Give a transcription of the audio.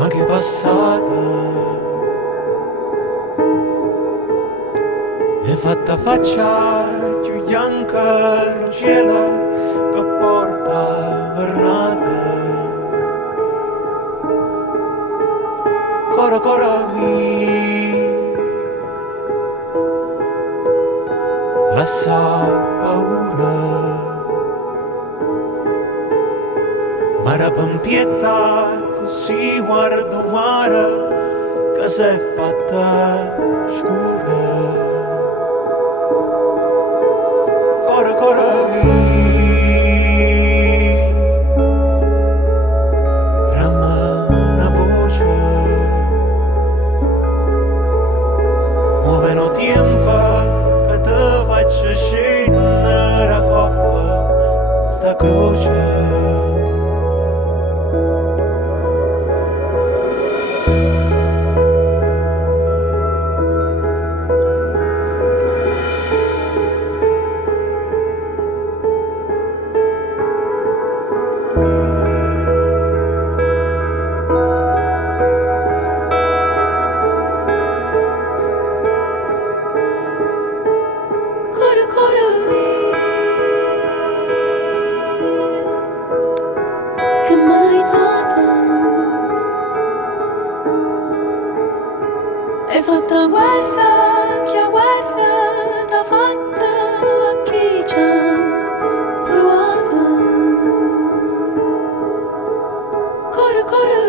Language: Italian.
ma che passata, è fatta faccia più bianca il cielo che porta vernata. Coro coro mi la sa paura, ma la pampietta così guardo mare che si è fatta scura. Coro coro mi ramma una voce, muovono tempo che te faccio scendere la coppa sta croce. Coro coro che me l'hai dato, hai fatto guerra, che guerra t'ha fatta a chi ci ha provato. Coro coro